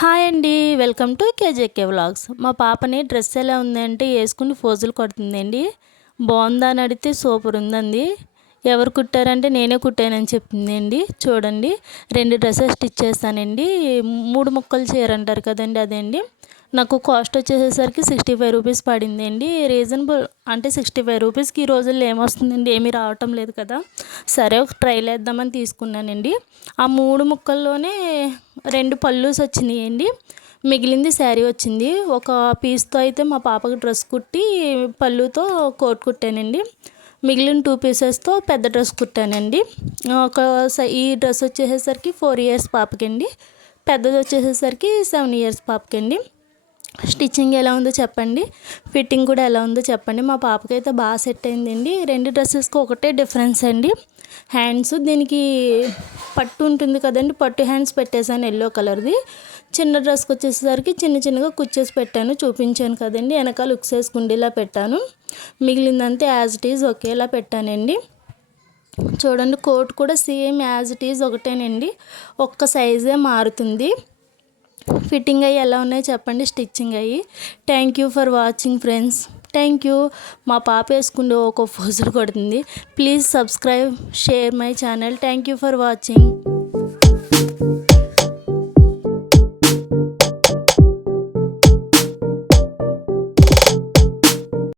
Hi అండి. Welcome to KJK vlogs. మా పాపని డ్రెస్ ఎలా ఉంది అంటే వేసుకుని ఫోజులు కొడుతుందండి. బాగుందా అని అడిగితే సూపర్ ఉందండి. ఎవరు కుట్టారంటే నేనే కుట్టానని చెప్తుందండి. చూడండి, 2 డ్రెస్సెస్ స్టిచ్ చేస్తానండి. 3 ముక్కలు చీర అంటారు కదండి, అదండి. నాకు కాస్ట్ వచ్చేసేసరికి 65 రూపీస్ పడిందండి. రీజనబుల్ అంటే 65 రూపీస్కి ఈ రోజుల్లో ఏమొస్తుందండి, ఏమీ రావటం లేదు కదా. సరే ఒక ట్రైల్ వేద్దామని తీసుకున్నానండి. ఆ 3 ముక్కల్లోనే 2 పల్లూస్ వచ్చినాయండి. మిగిలింది శారీ వచ్చింది. ఒక పీస్తో అయితే మా పాపకి డ్రెస్ కుట్టి పళ్ళుతో కోట్ కుట్టానండి. మిగిలిన 2 పీసెస్తో పెద్ద డ్రెస్ కుట్టానండి. ఈ డ్రెస్ వచ్చేసేసరికి 4 ఇయర్స్ పాపకండి. పెద్దది వచ్చేసేసరికి 7 ఇయర్స్ పాపకండి. స్టిచ్చింగ్ ఎలా ఉందో చెప్పండి, ఫిట్టింగ్ కూడా ఎలా ఉందో చెప్పండి. మా పాపకైతే బాగా సెట్ అయిందండి. 2 డ్రెస్సెస్కి ఒకటే డిఫరెన్స్ అండి, హ్యాండ్స్. దీనికి పట్టు ఉంటుంది కదండి, పట్టు హ్యాండ్స్ పెట్టేశాను ఎల్లో కలర్ది. చిన్న డ్రెస్కి వచ్చేసరికి చిన్నగా కుచ్చేసి పెట్టాను, చూపించాను కదండి. వెనకాల ఉక్స్ వేసుకుండేలా పెట్టాను. మిగిలిందంతా యాజ్ ఇట్ ఈజ్ ఒకేలా పెట్టానండి. చూడండి, కోట్ కూడా సేమ్ యాజ్ ఇట్ ఈజ్ ఒకటేనండి, ఒక్క సైజే మారుతుంది. ఫిట్టింగ్ అయ్యి ఎలా ఉన్నాయో చెప్పండి, స్టిచ్చింగ్ అయ్యి. Thank you for watching friends. Thank you. మా పాప వేసుకుంటే ఒక ఫోజులు కొడుతుంది. Please subscribe, share my channel. Thank you for watching.